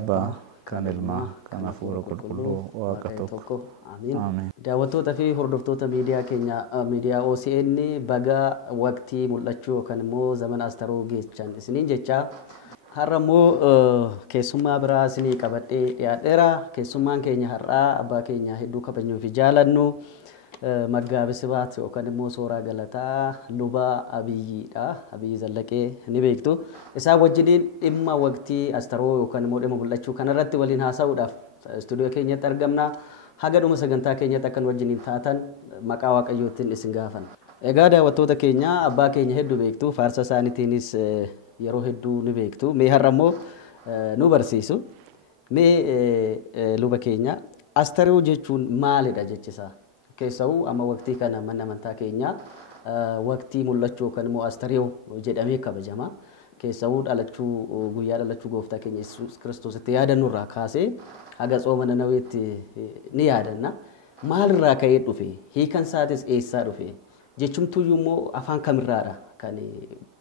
abbaa kan ilmaa kan hafuura qulqulluu waaqa tokko. Amiin. Daawwattoota fi hordoftoota miidiyaa keenya miidiyaa OCN baga waqtii mul'achuu yookaan immoo zamana astaroo geechan isiniin jecha har'a immoo keessummaa biraa isinii qabadhee dhiyaadheera. Keessummaan keenya har'aa abbaa keenya hedduu kabajnuu fi jaalannu Maggaabee Sibaat yookaan immoo Sooraa Galataa Lubaa Abiyyiidha. Abiyyi Zallaqee ni beektu. Isaan wajjiniin dhimma waqtii astaroo yookaan immoo dhimma mul'achuu kanarratti waliin haasa'uudhaaf istuudiyoo keenyatti argamna. Haga dhuma sagantaa keenyatti akkan wajjiniin taatan maqaa Waaqayyootiin isin gaafan. Egaa daawwattoota keenya abbaa keenya hedduu beektu. Faarsa isaaniitiinis yeroo hedduu ni beektu. Mee har'a immoo nu barsiisu. Mee luba keenya astaroo jechuun maalidha jechisaa? Keessa'uu amma waqtii kana mana amantaa keenya waqtii mul'achuu yookaan immoo astaroo jedhamee kabajama. Keessa'uu guyyaa dhalachuu gooftaa keenya Yesuus Kiristoositti yaadannurraa kaasee haga tsooma Nanaweetti ni yaadanna. Maalirraa ka'ee dhufe? Hiikan isaatis eessaa dhufe? Jechumtuyyuu immoo afaan kamirraadha kan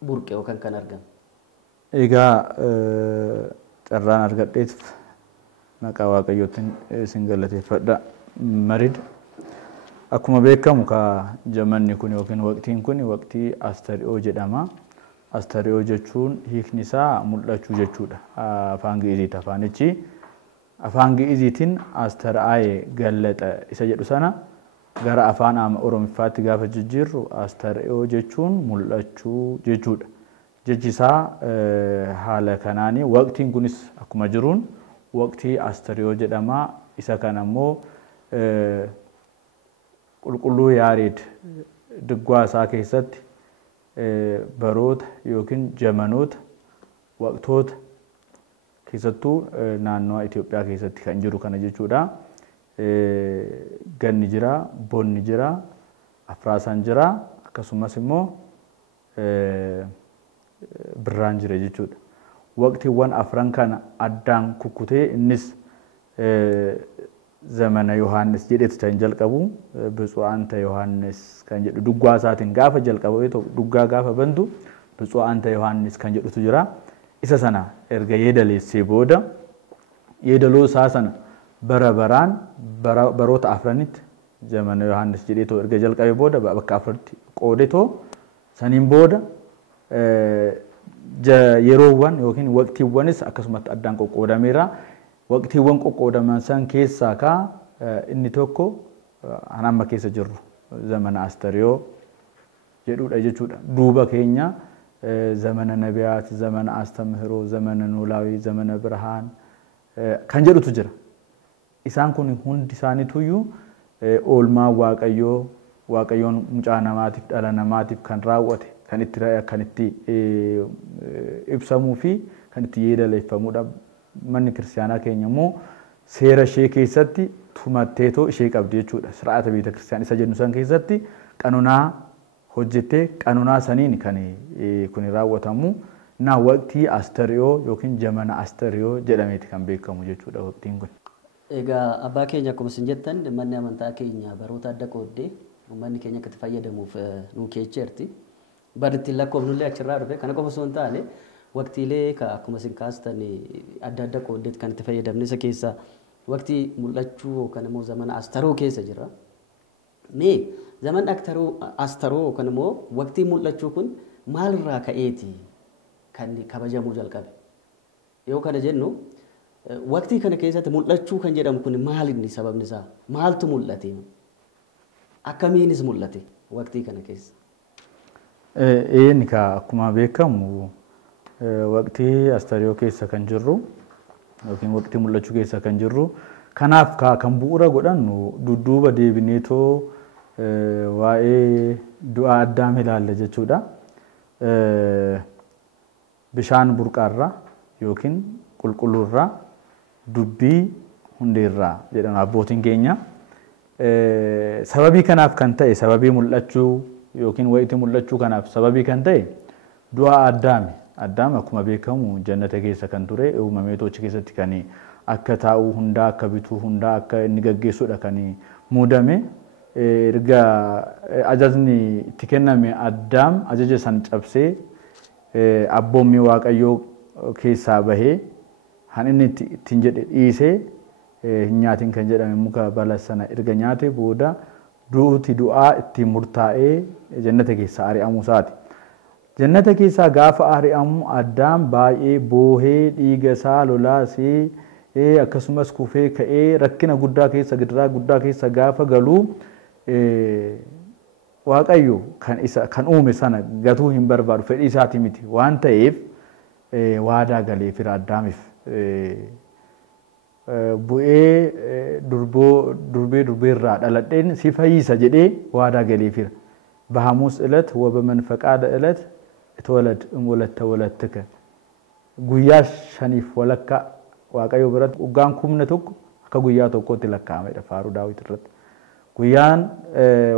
burqe yookaan kan argame? Egaa carraan argadheef maqaa Waaqayyootiin isin galateeffadha. Marid akkuma beekamu ka jamanni kun yookiin waqtiin kun waqtii astaroo jedhama. Astaroo jechuun hiikni isaa mul'achuu jechuudha. Afaan Gi'iziiti afaanichi. Afaan Gi'iziitiin astaraaye gallaxa isa jedhu sana gara afaan Oromiffaatti gaafa jijjiirru astaroo jechuun mul'achuu jechuudha. Jechi isaa haala kanaanii waqtiin kunis akkuma jiruun waqtii astaroo jedhama. Isa kana immoo qulqulluu Yaareed Diggaa isaa keessatti baroota yookiin jamanoota waqtoota keessattuu naannoo Itoophiyaa keessatti kan jiru kana jechuudha. Ganni jira, bonni jira, afraasaan jira, akkasumas immoo birraan jira jechuudha. Waqtiiwwan afran kana addaan kukkutee innis zamana Yohaannis jedhetu kan jalqabu Bitsu'aanta Yohaannis kan jedhu duggaa isaatiin gaafa jalqabu duggaa gaafa bantu Bitsu'aanta Yohaannis kan jedhutu jira. Isa sana erga yeedaleessee booda yeedaloo isaa sana baraan baroota afranitti zamana Yohaannis jedheetoo erga jalqabe booda bakka afranitti qoodetoo saniin booda yeroowwan yookiin waqtiiwwanis akkasumatti addaan qoqqoodameera. Waqtiiwwan qoqqoodaman san keessaa ka inni tokko amma keessa jirru zamana astaroo jedhudha jechuudha. Duuba keenya zamana Nabiyaat, zamana Astamhiroo, zamana Noolaawii, zamana Birhaan kan jedhutu jira. Isaan kun hundi isaaniituyyuu oolmaa Waaqayyoon mucaa namaatiif dhala namaatiif kan raawwate kan itti ibsamuu fi kan itti yeedaleeffamudha. Manni kiristaanaa keenya immoo seera ishee keessatti tumatteetoo ishee qabdi jechuudha. Sir'aata beeta kiristaanaa isa jennu san keessatti qanunaa hojjettee qanunaa saniin kan kun raawwatamu. Na waqtii astaroo yookiin jamana astaroo jedhameeti kan beekamu jechuudha waqtiin kun. Egaa abbaa keenya akkuma isin jettan manni amantaa keenya baroota adda qooddee uummanni keenya akka itti fayyadamuuf nuu keecheerti. Baritti lakkoofnullee achirraa dhufe kana qofa osoo hin taane waqtiilee akkuma isin kaastan adda adda qooddeet kan itti fayyadamne isa keessaa waqtii mul'achuu yookaan immoo zamana astaroo keessa jira. Mee zaman astaroo yookaan immoo waqtii mul'achuu kun maalirraa ka'eeti kan kabajamuu jalqabe? Yoo kana jennu waqtii kana keessatti mul'achuu kan jedhamu kun maalinni sababni isaa? Maaltu mul'ate? Akkamiinis mul'ate waqtii kana keessa? Inni akkuma beekamu waqtii astaroo keessa kan jirru yookiin waqtii mul'achuu keessa kan jirru kanaaf kan bu'uura godhannu dudduuba deebineetoo waa'ee du'a Addaam ilaalla jechuudha. Bishaan burqaarraa yookiin qulqulluurraa dubbii hundeerraa jedhan abbootiin keenya. Sababii kanaaf kan ta'e sababii mul'achuu yookiin waqtii mul'achuu kanaaf sababii kan ta'e du'a Addaami. Addaam akkuma beekamu jannata keessa kan ture uumamee tochi keessatti kan akka taa'uu hundaa akka bituu hundaa akka inni gaggeessuudha kan muudame erga ajajni itti kenname Addaam ajaja san cabsee abboommii Waaqayyoo keessaa bahee kan inni ittiin jedhe dhiisee hin nyaatin kan jedhame muka balas sana erga nyaate booda duuti du'aa ittiin murtaa'ee jannata keessaa ari'amuu isaati. Jannata keessaa gaafa ari'amu Addaam baay'ee boohee dhiiga isaa lolaasee akkasumas kufee ka'ee rakkina guddaa keessa gidiraa guddaa keessa gaafa galu Waaqayyo kan uume sana gatuu hin barbaadu fedhii isaati miti waan ta'eef waadaa galee fira Addaamiif bu'ee durbeerraa dhaladheen si fayyisa jedhee waadaa galee fira. በሐሙስ ዕለት ወበመን ፈቃደ ዕለት ተወለድ እምወለተ ወለትከ ጉያ ሸኒፍ ወለካ waaqayyo biratti ugaan kumne tokko akka guyyaa tokkotti lakkaa'amedha faaruu daawit irratti guyyaan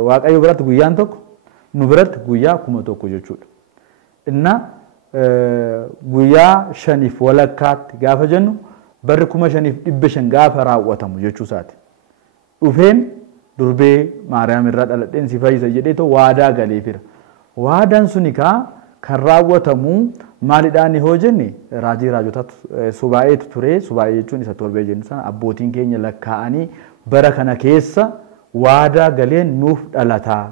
waaqayyo biratti guyyaan tokko nu biratti guyyaa kuma tokko jechuudha inna guyyaa shaniif walakkaatti gaafa jennu barri kuma shaniif dhibba shan gaafa raawwatamu jechuu isaati dhufeen durbee maariyaam irraa dhaladheen si fayyisa jedhee to waadaa galee fira waadaan suni kan raawwatamu maalidhaan hoo jenne raajii raajotaatu subaa'eetu ture subaa'ee jechuun isa torbee jennu sana abbootiin keenya lakkaa'anii bara kana keessa waadaa galeen nuuf dhalataa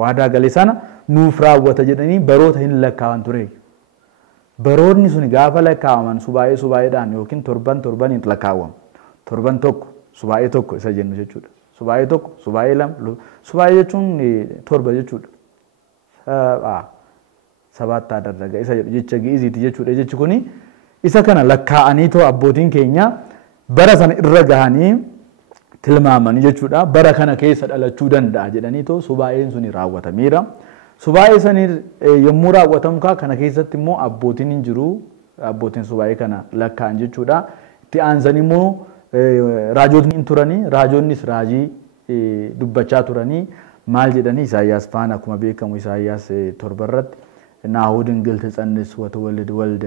waadaa galee sana nuuf raawwata jedhanii baroota hin lakkaa'an ture baroonni suni gaafa lakkaa'aman subaa'eedhaan yookiin torbaniin lakkaa'amu torban tokko subaa'ee tokko isa jennu jechuudha subaa'ee tokko subaa'ee lama subaa'ee jechuun torba jechuudha ሰባት አደረገ isa jecha gi'iziiti jechuudha jechi kuni isa kana lakkaa'anii too abbootiin keenya bara sana irra gahanii tilmaamanii jechuudha bara kana keessa dhalachuu danda'a jedhanii too subaa'een suni raawwatameera subaa'ee sanii yommuu raawwatamu kana keessatti immoo abbootiin hin jiru abbootiin subaa'ee kana lakkaa'an jechuudha itti aansanii immoo raajotni turanii raajonnis raajii dubbachaa turanii maal jedhanii Isaayyaas faana akkuma beekamu Isaayyaas torbarratti ናሁ ድንግል ትጸንስ ወትወልድ ወልደ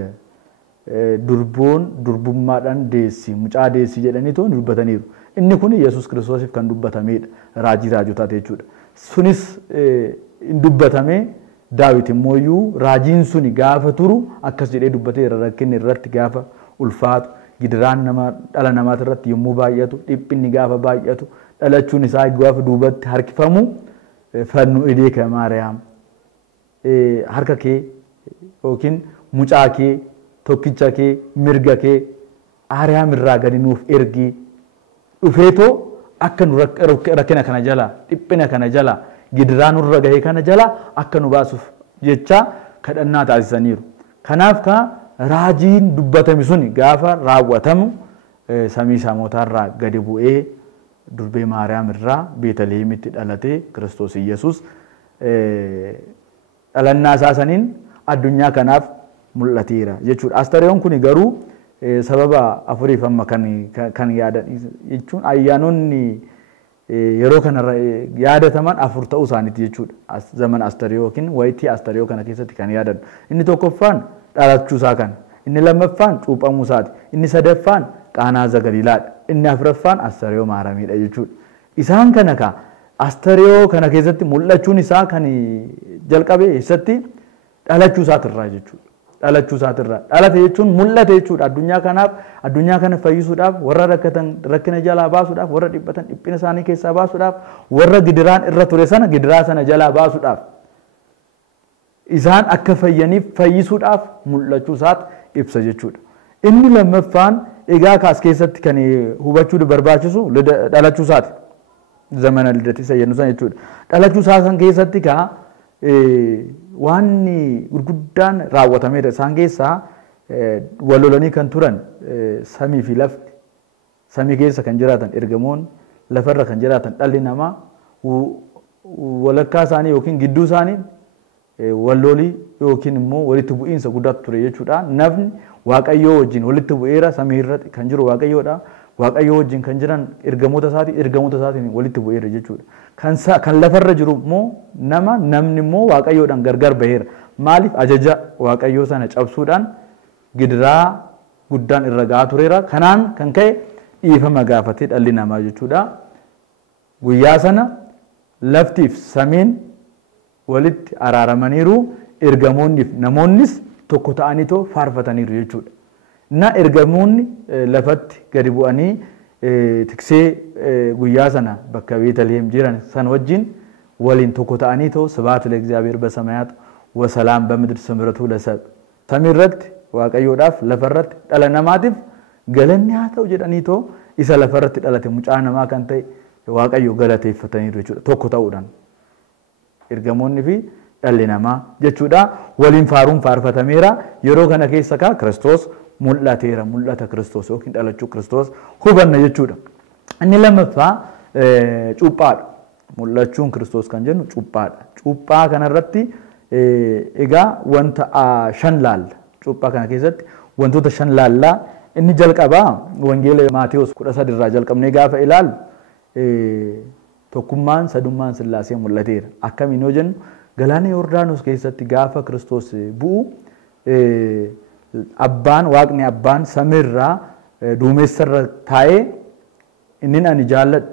ዱርቦን ዱርቡማዳን ዴሲ ሙጫ ዴሲ jedhanii too dubbataniiru inni kun Yesuus Kiristoosiif kan dubbatamedha raajii raajotaati jechuudha sunis dubbatame Daawit immoo raajiin suni gaafa turu akkas jedhee dubbateera rakkinni irratti gaafa ulfaatu gidiraan nama dhala namaati irratti yommuu baay'atu dhiphinni gaafa baay'atu dhalachuun isaa gaafa duubatti harkifamu fannu ileeka Maariyaam harka kee yookiin mucaa kee tokkicha kee mirga kee Maariyaam irraa gadi nuuf ergi dhufeetoo akka nu rakkina kana jala dhiphina kana jala gidiraa nurra gahee kana jala akka nu baasuuf jecha kadhannaa taasisaniiru kanaaf raajiin dubbatame suni gaafa raawwatamu samii samootaarraa gadi bu'ee durbee Maariyaam irraa Beetlihemitti dhalatee Kiristoos Yesuus dhalannaa isaaniin addunyaa kanaaf mul'ateera jechuudha. Astariyoon kun garuu sababa afuriif amma kan yaadan jechuun ayyaanonni yeroo kana yaadataman afur ta'uu isaaniiti jechuudha. Zaman Astariyoo yookiin wayitii Astariyoo kana keessatti kan yaadan. Inni tokkoffaan dhalachuu isaa kana. Inni lammaffaan cuuphamuu isaati. Inni sadaffaan Qaanaa Zagaliilaadha. Inni afuraffaan Astariyoo Maaramiidha jechuudha. Isaan kana Astariyoo kana keessatti mul'achuun isaa kan jalqabe eessatti dhalachuu isaatirraa jechuudha. Dhalachuu isaatirraa. Dhalate jechuun mul'ate jechuudha. Addunyaa kana fayyisuudhaaf warra rakkatan rakkina jalaa baasuudhaaf warra dhiphatan dhiphina isaanii keessaa baasuudhaaf warra gidiraan irra ture sana gidiraa sana jalaa baasuudhaaf isaan akka fayyaniif fayyisuudhaaf mul'achuu isaati ibsa jechuudha. Inni lammaffaan egaa kaas keessatti kan hubachuu barbaachisu dhalachuu isaati. Zamana lidati isa jennu sana jechuudha. Dhalachuu isaa san keessatti waan gurguddaan raawwatameedha. Isaan keessaa wal lolanii kan turan samii fi lafti samii keessa kan jiraatan ergamoonni lafarra kan jiraatan dhalli namaa walakkaa isaanii yookiin gidduu isaanii wal lolii yookiin immoo walitti bu'iinsa guddaatu ture jechuudha. Nafni Waaqayyoo wajjin walitti bu'eera samii irratti kan jiru Waaqayyoodha. Waaqayyoo wajjin kan jiran ergamoota isaatiin walitti bu'eera jechuudha. Kan lafarra jiru immoo namni immoo Waaqayyoodhaan gargar baheera. Maaliif ajaja Waaqayyoo sana cabsuudhaan gidiraa guddaan irra gahaa tureera. Kanaan kan ka'e dhiifama gaafatee dhalli namaa jechuudha. Guyyaa sana laftiif samiin walitti araaramaniiru ergamoonniif namoonnis tokko ta'anii faarfataniiru jechuudha. Na ergamoonni lafatti gadi bu'anii tiksee guyyaa sana bakka Beetaliheem jiran san wajjin waliin tokko ta'anii too ስብሐት ለእግዚአብሔር በሰማያት ወሰላም በምድር ስምረቱ ለሰብእ samii irratti waaqayyoodhaaf lafa irratti dhala namaatiif galanni haa ta'u jedhanii too isa lafa irratti dhalate mucaa namaa kan ta'e waaqayyo galateeffatanii jechuudha tokko ta'uudhaan ergamoonni fi dhalli namaa jechuudha waliin faaruun faarfatameera yeroo kana keessa ka Kiristoos mul'ateera mul'ata Kiristoos yookiin dhalachuu Kiristoos hubanna jechuudha inni lammaffaa cuuphaadha mul'achuun Kiristoos kan jennu cuuphaadha cuuphaa kana irratti egaa wanta shan laalla cuuphaa kana keessatti wantoota shan laallaa inni jalqabaa wangeela Maatewos 13 irraa jalqabnee gaafa ilaalu tokkummaan sadummaan Sillaasee mul'ateera akkamiin yoo jennu galaana Yordaanos keessatti gaafa Kiristoos bu'u abbaan waaqni abbaan samiirraa duumessarra taa'ee inni ani jaalladhu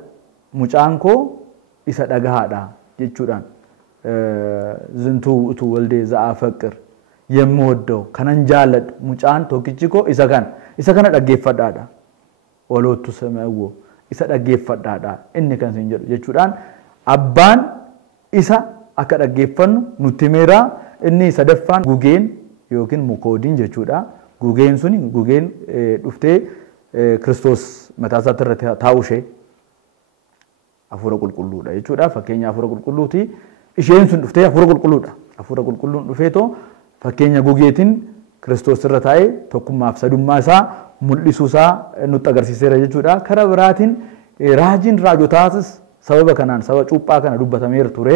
mucaan koo isa dhagahaadha jechuudhaan ዝንቱ እቱ ወልዴ ዘአፈቅር የምወደው ከነን ጃለድ ሙጫን ቶኪቺኮ ኢሰከነ ደገፈዳዳ ወሎቱ ሰማው ኢሰ ደገፈዳዳ እነ ከንሰን ጀቹዳን አባን ኢሳ አከ ደገፈኑ ኑቲሜራ እኒ ሰደፋን ጉጌን ዮኪን ሙኮዲን ጀቹዳ ጉጌን ሱኒ ጉጌን ዱፍቴ ክርስቶስ መታሳተረ ታውሼ አፉረ ቁልቁሉዳ ጀቹዳ ፈከኛ አፉረ ቁልቁሉቲ isheen sun dhuftee hafuura qulqulluudha hafuura qulqulluun dhufeetoo fakkeenya gugeetiin Kiristoos irra taa'ee tokkummaaf sadummaa isaa mul'isuu isaa nutti agarsiiseera jechuudha karaa biraatiin raajiin raajotaatis sababa kanaan sababa cuuphaa kana dubbatameera ture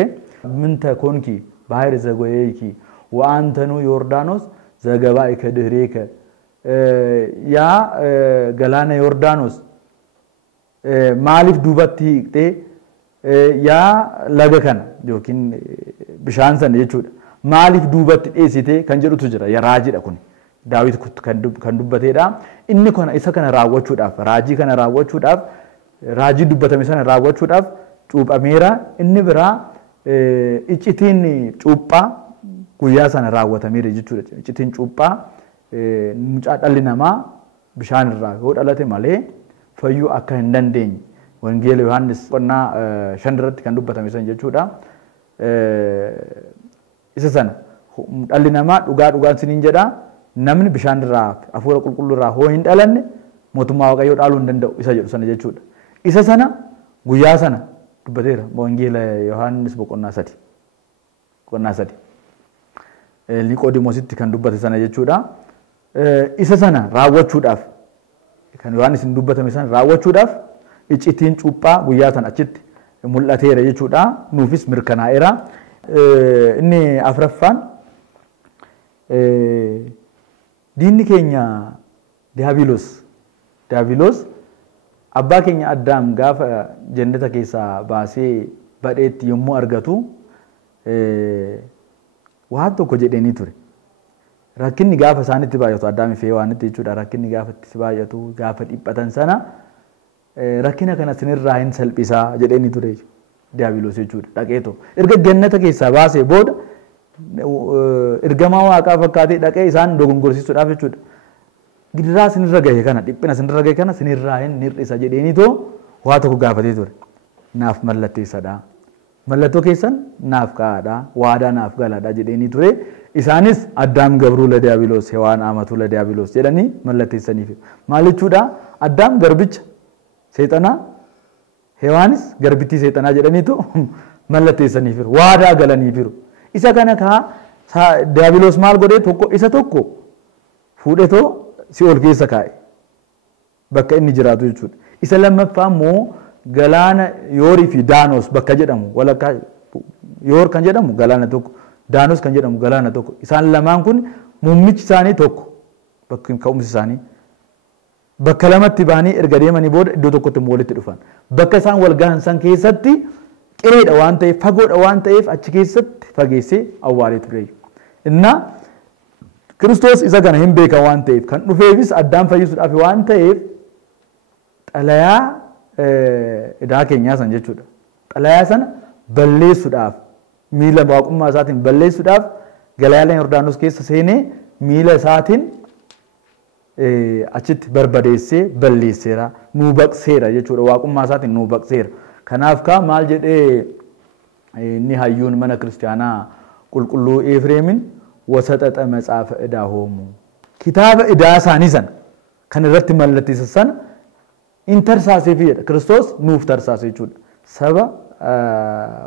minta konki baay'ee zagoyeeki waantanu Yordaanos zagabaa'ika dihreeka yaa galaana Yordaanos maaliif duubatti hiiqtee yaa laga kana yookiin bishaan sana jechuudha maaliif duubatti dheessite kan jedhutu jira yaa raajiidha kun Daawit kan dubbateedha inni kana isa kana raawwachuudhaaf raajii kana raawwachuudhaaf raajii dubbatame sana raawwachuudhaaf cuuphameera inni biraa iccitiin cuuphaa guyyaa sana raawwatameera jechuudha iccitiin cuuphaa mucaa dhalli namaa bishaan irraa yoo dhalate malee fayyuu akka hin dandeenye wangeela Yohaannis qonnaa shanirratti kan dubbatame san jechuudha isa sana dhalli namaa dhugaan siniin jedha namni bishaan irraa hafuura qulqulluu irraa hoo hin dhalanne mootummaa waaqayyoo dhaaluu hin danda'u isa jedhu sana jechuudha isa sana guyyaa sana dubbateera wangeela Yohaannis boqonnaa 3 Niqoodimoositti kan dubbate sana jechuudha isa sana raawwachuudhaaf kan Yohaannis hin dubbatame sana raawwachuudhaaf iccitiin cuuphaa guyyaa sana achitti mul'ateera jechuudha nuufis mirkanaa'eera inni afraffaan diinni keenya Diyaabiloos abbaa keenya Addaam gaafa jannata keessaa baasee badheetti yommuu argatu waan tokko jedheenii ture rakkinni gaafa isaanitti baay'atu Addaamii fi Hewaanitti jechuudha rakkinni gaafa itti baay'atu gaafa dhiphatan sana rakkina kana sinirraa hin salphisaa jedheenii ture Diyaabiloos jechuudha dhaqeeto erga jannata keessaa baasee booda ergamaa waaqaa fakkaatee dhaqee isaan dogongorsiisuudhaaf jechuudha gidiraa sinirra gahe kana dhiphina sinirra gahe kana sinirraa hin hir'isa jedheenii too waa tokko gaafatee ture naaf mallatteessadha mallattoo keessan naaf kaa'adha waadaa naaf galaadha jedheenii ture isaanis Addaam gabruu la Diyaabiloos Hewaan amatu la Diyaabiloos jedhanii mallatteessaniif maal jechuudha Addaam garbicha seexanaa Hewaanis garbittii seexanaa jedhaniitu mallatteessaniif waadaa galaniif isa kana ka Diyaabiloos maal godhee isa tokko fuudhetoo Si'ool keessa kaa'e bakka inni jiraatu jechuudha isa lammaffaa immoo galaana Yoorii fi Daanos bakka jedhamu walakkaa Yoor kan jedhamu galaana tokko Daanos kan jedhamu galaana tokko isaan lamaan kun muummichi isaanii tokko bakki ka'umsi isaanii bakka lamatti baanii erga deemanii booda iddoo tokkotti walitti dhufan bakka isaan wal gahan san keessatti qireedha waan ta'eef fagoodha waan ta'eef achi keessatti fageessee awwaalee ture inna Kiristoos isa kana hin beeka waan ta'eef kan dhufeefis Addaam fayyisuudhaaf waan ta'eef xalayaa idaa keenyaa san jechuudha xalayaa sana balleessuudhaaf miila waaqummaa isaatiin balleessuudhaaf galaana Yordaanos keessa seenee miila isaatiin achitti barbadeessee balleesseera nuu baqseera jechuudha waaqummaa isaatiin nuu baqseera. Kanaaf kaa maal jedhee inni hayyuun mana kiristaanaa qulqulluu Efreemin wasaxaxa matsaafa idaa hoomu kitaaba idaa isaanii sana kan irratti mallatteessan sana in tarsaasee jedha Kiristoos nuuf tarsaase jechuudha. Saba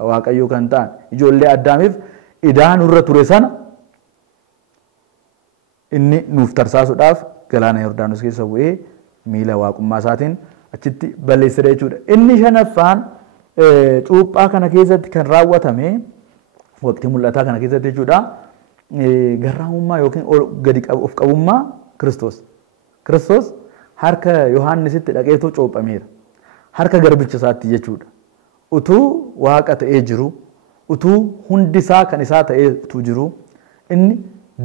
waaqayyoo kan ta'an ijoollee Addaamiif idaa nurra ture sana inni nuuf tarsaasuudhaaf galaana Yordaanos keessa bu'ee miila waaqummaa isaatiin achitti balleessee jechuudha. Inni shanaffaan cuuphaa kana keessatti kan raawwatame waqtii mul'ataa kana keessatti jechuudha. Garraamummaa yookiin gadi of qabummaa Kiristoos. Kiristoos harka Yohaannisitti dhaqeetoo cuuphameera. Harka garbicha isaatti jechuudha. Utuu waaqa ta'ee jiru, utuu hundi isaa kan isaa ta'ee utuu jiru, inni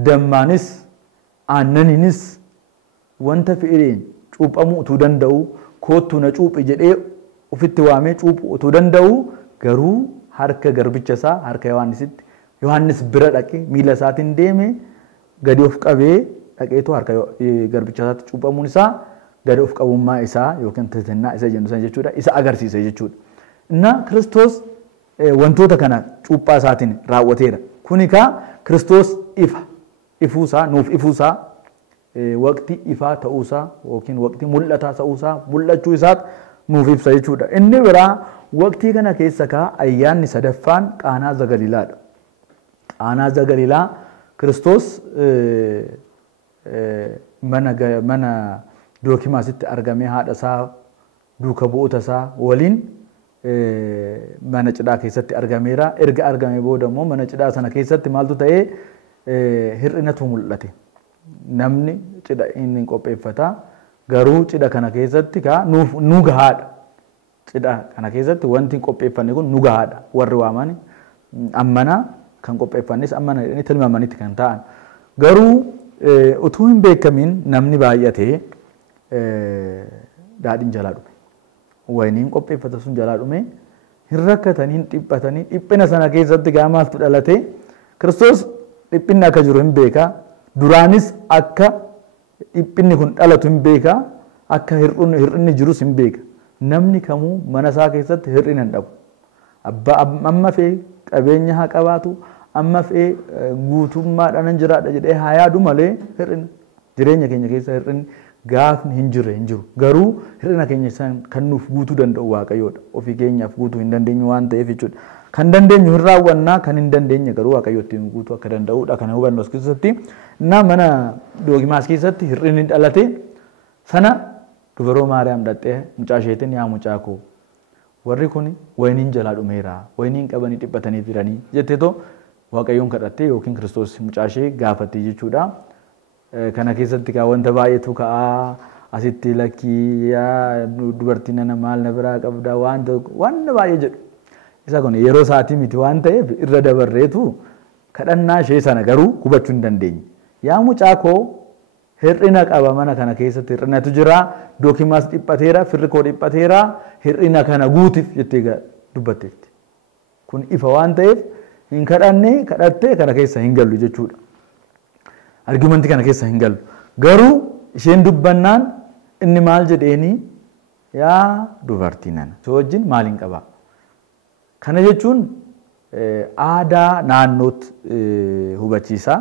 dammaanis aannaniinis wanta fe'een cuuphamuu utuu danda'u, koottuu na cuuphi jedhee ofitti waamee cuuphuu utuu danda'u, garuu harka garbicha isaa harka Yohaannisitti Yohaannis bira dhaqee miila isaatiin deeme gadi of qabee dhaqeetoo harka garbicha isaatti cuuphamuun isaa gadi of qabummaa isaa yookiin titinnaa isa jennu sana jechuudha isa agarsiisa jechuudha. Inna Kiristoos wantoota kana cuuphaa isaatiin raawwateera. Kuni kaa Kiristoos ifuusaa nuuf ifuusaa waqtii ifaa ta'uusaa yookiin waqtii mul'ataa ta'uusaa mul'achuu isaatti nuuf ibsa jechuudha. Inni biraa waqtii kana keessa kaa ayyaanni sadaffaan Qaanaa Zagaliilaadha. Qaanaa Zagaliilaa Kiristoos mana Dookimaasitti argamee haadha isaa duuka bu'oota isaa waliin mana cidhaa keessatti argameera. Erga argamee booda immoo mana cidhaa sana keessatti maaltu ta'ee hir'inatu mul'ate. Namni cidha inni qopheeffata. Garuu cidha kana keessatti nu gahaadha. Cidha kana keessatti wanti qopheeffanne kun nu gahaadha. Warri waaman ammana kan qopheeffannes ammana jedhanii tilmaamanitti kan ta'an. Garuu utuu hin beekamin namni baay'atee daadhiin jalaa dhume. Wayiniin qopheeffata sun jalaa dhume hin rakkatanii hin dhiphatanii dhiphina sana keessatti maaltu dhalate Kiristoos dhiphinni akka jiru hin beeka. Duraanis akka dhiphinni kun dhalatu hin beeka. Akka hir'inni jirus hin beeka. Namni kamuu mana isaa keessatti hir'ina hin dhabu. Amma fee qabeenya haa qabaatu amma fee guutummaadhaan hin jiraadha jedhee haa yaadu malee hir'ina jireenya keenya keessa hir'inni gaafni hin jiru. Garuu hir'ina keenya kan nuuf guutuu danda'u Waaqayyoodha. Ofii keenyaaf guutuu hin dandeenyu waan ta'eef jechuudha. Kan dandeenyu hin raawwannaa kan hin dandeenye garuu Waaqayyootti guutuu akka danda'udha. Kana hubannu as keessatti mana Dookimaas keessatti hir'inni dhalate sana dubaroo Maariyaam dhattee mucaa isheetiin yaa mucaa koo warri kun wayiniin jalaa dhumeera wayiniin qabanii dhiphatanii jiranii jetteetoo Waaqayyoon kadhattee yookiin Kiristoos mucaa ishee gaafatte jechuudha. Kana keessatti wanta baay'eetu ka'aa asitti lakkii dubartiin nana maal na biraa qabda waan baay'ee jedhu. Isa kun yeroo isaatii miti waan ta'eef irra dabarreetu kadhannaa ishee sana garuu hubachuu hin dandeenye. Yaa mucaa koo hir'ina qaba mana kana keessatti hir'inatu jira. Dookimaas dhiphateera firri koo dhiphateera hir'ina kana guutiif jettee dubbatteetti. Kun ifa waan ta'eef hin kadhattee kana keessa hin gallu jechuudha. Argumentii kana keessa hin gallu. Garuu isheen dubbannaan inni maal jedheeni yaa dubartii nana si wajjin maaliin qabaa? Kana jechuun aadaa naannootti hubachiisa.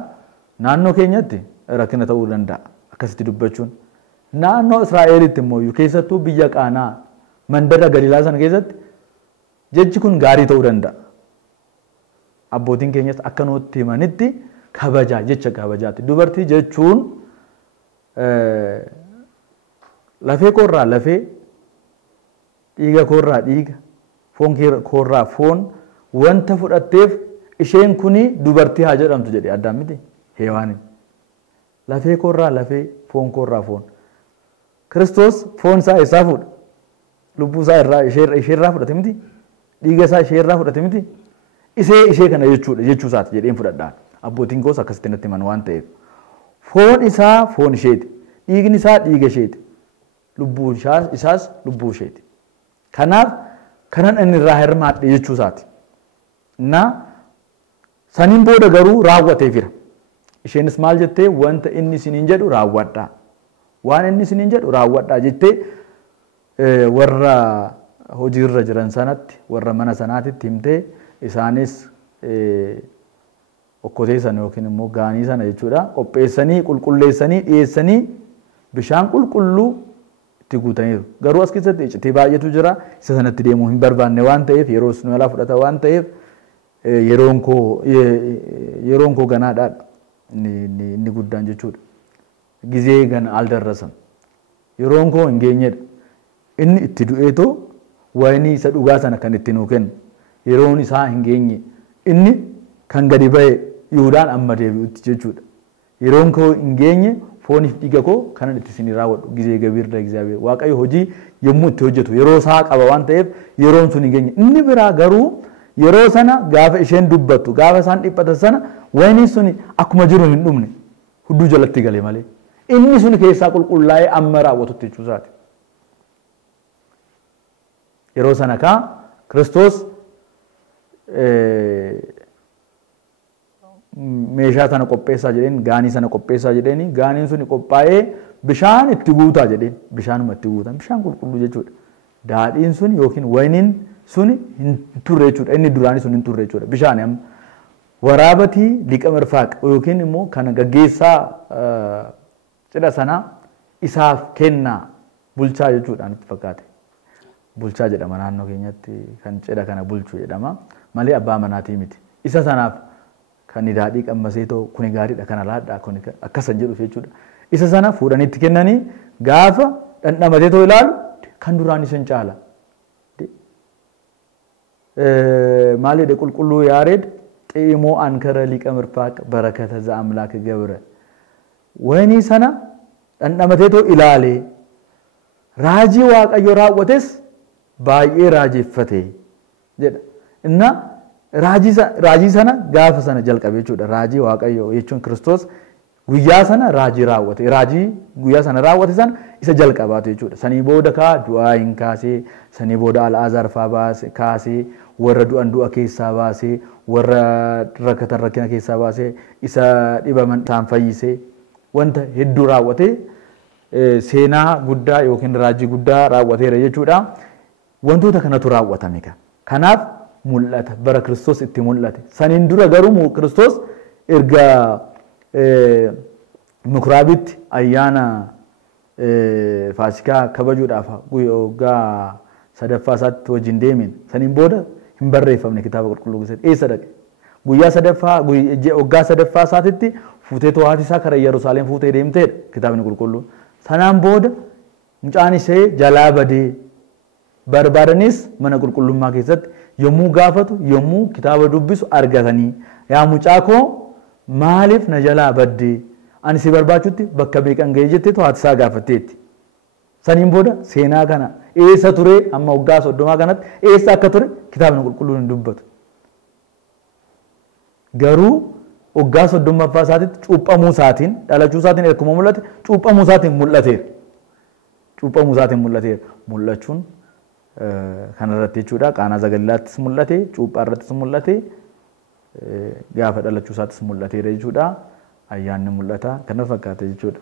Naannoo keenyatti rakkina ta'uu danda'a akkasitti dubbachuun. Naannoo Israa'elitti immoo keessattuu biyya Qaanaa mandara Galiilaa sana keessatti jechi kun gaarii ta'uu danda'a. Abbootiin keenyas akka nutti himanitti kabajaa jecha kabajaati. Dubartii jechuun lafee koorraa lafee dhiiga koorraa dhiiga foon koorraa foon wanta fudhatteef isheen kuni dubartii haa jedhamtu jedhe Addaam miti Heewaan. Lafee koorraa lafee foon koorraa foon. Kiristoos foon isaa eessaa fuudha? Lubbuu isaa irraa ishee irraa fudhate miti? Dhiiga isaa ishee irraa fudhate miti? Ishee kana jechuudha jechuu isaati jedheen fudhadhaan. Abbootiin koos akkasitti natti himan waan ta'eef. Foon isaa foon isheeti. Dhiigni isaa dhiiga isheeti. Lubbuu isaas lubbuu isheeti. Kanaaf kanan inni irraa hirmaadhe jechuu isaati. Saniin booda garuu raawwateefira. Isheenis maal jettee wanta inni isiniin jedhu raawwadhaa. waan inni isiniin jedhu raawwadhaa jettee warra hojiirra jiran sanatti warra mana sanaatitti himtee isaanis okkotee sana yookiin immoo gaanii sana jechuudha qopheessanii qulqulleessanii dhiyeessanii bishaan qulqulluu itti guutaniiru. Garuu as keessatti iccitii baay'eetu jira. Isa sanatti deemuu hin barbaanne waan ta'eef yeroo isin walaa fudhata waan ta'eef yeroon koo ganaadha inni guddaan jechuudha. Gizee gana aldarrasan yeroon koo hin geenyedha. Inni itti du'eetoo wayinii isa dhugaa sana kan itti nuu kennu yeroon isaa hin geenye inni kan gadi ba'e Yihuudaan amma deebi'utti jechuudha. Yeroon koo hin geenye fooniif dhiiga koo kanan itti isin raawwadhu gizee gabiirra Egzaabeer Waaqayyo hojii yommuu itti hojjetu yeroo isaa qaba waan ta'eef yeroon sun hin geenye. Inni biraa garuu yeroo sana gaafa isheen dubbattu gaafa isaan dhiphatan sana wayiniin sun akkuma jiru hin dhumne hudduu jalatti gale malee inni sun keessaa qulqullaa'ee amma raawwatutti jechuusaati. Yeroo sana kaa Kiristoos meeshaa sana qopheessaa jedheen gaanii sana qopheessaa jedheeni gaaniin sun qophaa'ee bishaan itti guutaa jedheen bishaanuma itti guutan bishaan qulqulluu jechuudha. Daadhiin sun yookiin wayiniin sun hin turre jechuudha. Inni duraanii sun hin turre jechuudha. Bishaan amma waraabatii liqa mirfaaq yookiin immoo kana gaggeessaa cidha sanaa isaaf kennaa bulchaa jechuudhaan itti fakkaate. Bulchaa jedhama naannoo keenyatti kan cidha kana bulchu jedhama malee abbaa manaatii miti. Isa sanaaf kan daadhii qammasee ta'u kuni gaariidha kana laadhaa kuni akkasan jedhuuf jechuudha. Isa sana fuudhanii itti kennanii gaafa dhandhamatee ta'u ilaalu kan duraan isin caala. Maalidha qulqulluu Yaareed xiimoo ankara liqa mirfaaq barakata za'amlaak gabre. Wayinii sana dhandhamatee ta'u ilaalee raajii Waaqayyo raawwates baay'ee raajeffate jedha. Inna raajii sana gaafa sana jalqabe jechuudha. Raajii Waaqayyo jechuun Kiristoos guyyaa sana raajii raawwate. Raajii guyyaa sana raawwate sana isa jalqabaatu jechuudha. Sanii booda kaa du'aa hin kaasee, sanii booda Al'aazaar fa'aa kaasee, warra du'an du'a keessaa baasee, warra rakkatan rakkina keessaa baasee, isa dhibaman isaan fayyisee wanta hedduu raawwate seenaa guddaa yookiin raajii guddaa raawwateera jechuudha. Wantoota kanatu raawwatame kan. Kanaaf mul'ata bara Kiristoos itti mul'ate. Saniin dura garuu Kiristoos erga mikuraabitti ayyaana Faasikaa kabajuudhaaf waggaa sadaffaa isaatti wajjin deemeen saniin booda hin barreeffamne kitaaba qulqulluu keessatti eessa dhaqe. Guyyaa sadaffaa waggaa sadaffaa isaatitti fuutee to'aati isaa kara Yerusaalem fuutee deemteedha kitaabni qulqulluu. Sanaan booda mucaan ishee jalaa badee barbaadanis mana qulqullummaa keessatti yommuu gaafatu yommuu kitaaba dubbisu argatanii yaa mucaa koo maaliif na jalaa baddee ani si barbaachutti bakka beekan ga'ee jettee to'aati isaa gaafatteetti. Saniin booda seenaa kana eessa ture amma waggaa 30 kanatti eessa akka ture kitaabni qulqulluun hin dubbatu. Garuu waggaa 30ffaa isaatitti cuuphamuu isaatiin dhalachuu isaatiin akkuma mul'ate cuuphamuu isaatiin mul'ateera. Cuuphamuu isaatiin mul'ateera. Mul'achuun kanarratti jechuudha. Qaanaa Galiilaattis mul'ate, cuuphaa irrattis mul'ate, gaafa dhalachuu isaattis mul'ateera jechuudha. Ayyaanni mul'ata kana fakkaata jechuudha.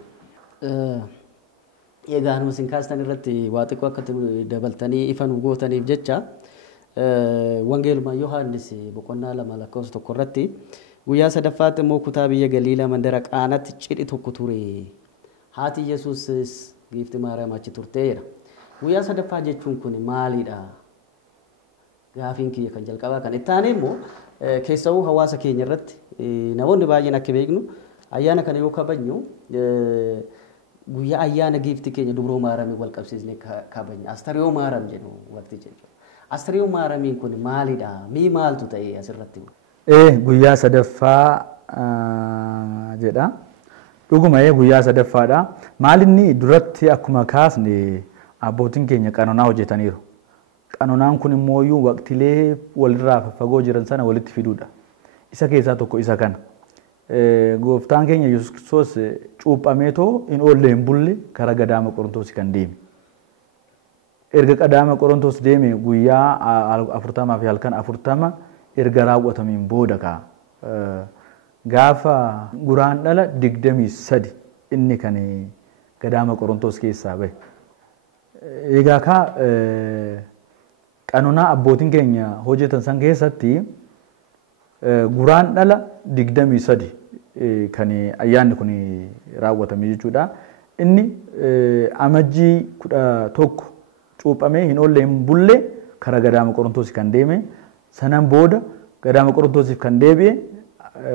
Egaa nu isin kaastan irratti waa xiqqoo akka dabaltanii ifa nu gootaniif jecha wangeeluma Yohaannis boqonnaa 2:1 irratti guyyaa sadaffaatti immoo kutaa biyya Galiilaa mandara Qaanaatti cidhi tokko ture. Haati Yesuusis giifti Maariyaam achi turteera. Guyyaa sadaffaa jechuun kun maalidha? Gaafiin kiyya kan jalqabaa kan itti aane immoo keessawuu hawaasa keenya irratti namoonni baay'een akka beeknu ayyaana kana yoo kabajnu guyyaa ayyaana giifti keenya dubroo Maariyaamii wal qabsiisnee kabajna. Astariyoo Maariyaam jedhu waqtii jechuudha. Astariyoo Maariyaamiin kun maalidha? Mii maaltu ta'e asirratti? Guyyaa sadaffaa jedha. Dhuguma guyyaa sadaffaadha. Maalinni duratti akkuma kaasne abbootiin keenya qanonaa hojjetaniiru. Qanonaan kun immoo waqtilee walirraa fagoo jiran sana walitti fiduudha. Isa keessaa tokko isa kana. Gooftaan keenya Yesuus Kiristoos cuuphameetoo hin oolle hin bulle karaa gadaama Qorontoos kan deeme. Erga gadaama Qorontoos deeme guyyaa 40 fi halkan 40 erga raawwatameen booda kaa gaafa guraandhala 23 inni kan gadaama Qorontos keessaa bahe. Egaa ka qanunaa abbootiin keenya hojjetan san keessatti guraan dhala 23 kan ayyaanni kun raawwatame jechuudha. Inni amajjii 11 cuuphamee hin oolle hin bulle karaa gadaama Qorontos kan deeme sanan booda gadaama Qorontosiif kan deebi'e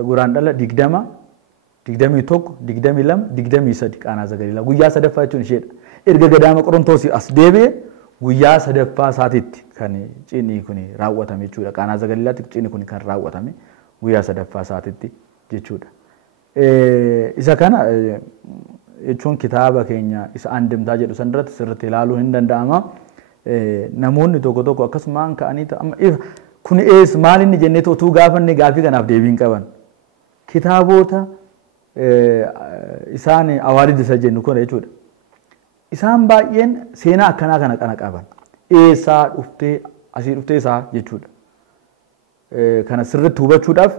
guraan dhala 20 21 22 23 Qaanaa Zagaliilaa guyyaa sadaffaa jechuun isheedha. Erga gadaama Qorontos as deebi'e guyyaa sadaffaa isaatiitti kan cinii kun raawwatame jechuudha. Qaanaa Zagaliilaatti cinii kun kan raawwatame guyyaa sadaffaa isaatiitti jechuudha. Isa kana jechuun kitaaba keenya isa andimtaa jedhu san irratti sirriitti ilaaluu hin danda'ama. Namoonni tokko tokko akkasumaan ka'anii kun ees maal inni jennee utuu gaafanne gaafii kanaaf deebiin qaban. Kitaabota isaan awwaalidda isa jennu kun jechuudha. Isaan baay'een seenaa akkanaa kana qaban. Eessaa dhuftee asii dhuftee isaa jechuudha. Kana sirriitti hubachuudhaaf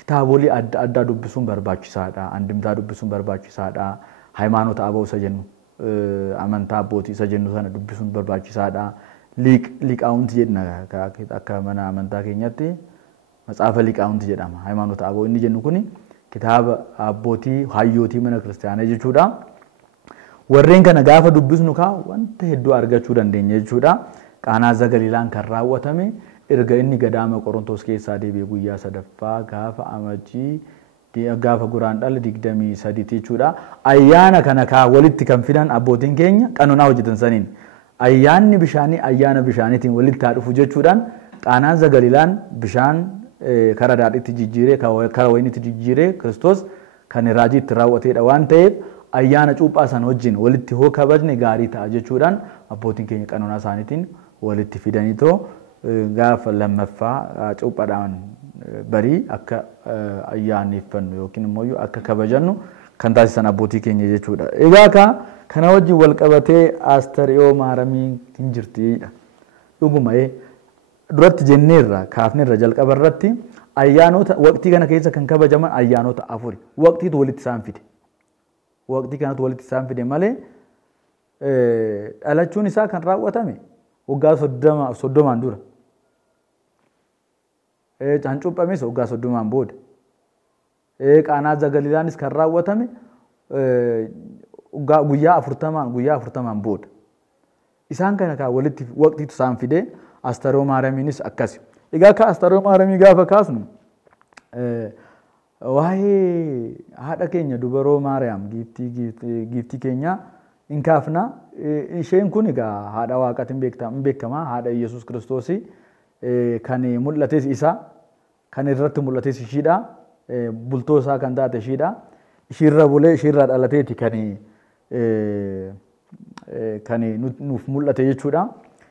kitaabolee adda addaa dubbisuun barbaachisaadha. Andimtaa dubbisuun barbaachisaadha. Hayimaanota aboo isa jennu amantaa abbootii isa jennu sana dubbisuun barbaachisaadha. Liqaawunti jedhna akka mana amantaa keenyatti matsaafa liqaawunti jedhama. Hayimaanota aboo inni jennu kuni kitaaba abbootii hayyootii mana kiristaanaa jechuudha. Warreen kana gaafa dubbisnu wanta hedduu argachuu dandeenya jechuudha. Qaanaa Zagaliilaan kan raawwatame erga inni gadaama Qorontos keessaa deebi'e guyyaa sadaffaa gaafa amajjii gaafa guraan dhala 23 jechuudha. Ayyaana kana walitti kan fidan abbootiin keenya qanunaa hojjetan saniin. Ayyaanni bishaanii ayyaana bishaaniitiin walitti haa dhufu jechuudhaan Qaanaan Zagaliilaan bishaan karaa daadhiitti jijjiiree karaa wayiniitti jijjiiree Kiristoos kan raajii itti raawwateedha waan ta'eef ayyaana cuuphaa san wajjin walitti hoo kabajne gaarii ta'a jechuudhaan abbootiin keenya qanunaa isaaniitiin walitti fidaniitoo gaafa lammaffaa cuuphaadhaan barii akka ayyaaneffannu yookiin immoo akka kabajannu kan taasisan abbootii keenya jechuudha. Egaa kana wajjin wal qabatee Aastariyoo Maaramii hin jirtiidha. Dhuguma duratti jenneerra kaafneerra jalqaba irratti ayyaanota waqtii kana keessa kan kabajaman ayyaanota afuri. Waqtiitu walitti isaan fide. Waqtii kanatu walitti isaan fide malee dhalachuun isaa kan raawwatame waggaa 30 dura. Kan cuuphames waggaa 30 booda. Qaanaa Zagaliilaanis kan raawwatame guyyaa 40 booda. Isaan kana walitti waqtiitu isaan fide Aastariyoo Maaramiinis akkasi. Egaa Aastariyoo Maaramii gaafa kaasnu waa'ee haadha keenya dubaroo Maariyaam giiftii keenya hin kaafna. Isheen kun egaa haadha Waaqaatiin beekama. Haadha Yesuus Kiristoos kan mul'ates isa kan irratti mul'ates ishiidha. Bultoo isaa kan taate ishiidha. Ishiirra bulee ishiirra dhalateeti kan nuuf mul'ate jechuudha.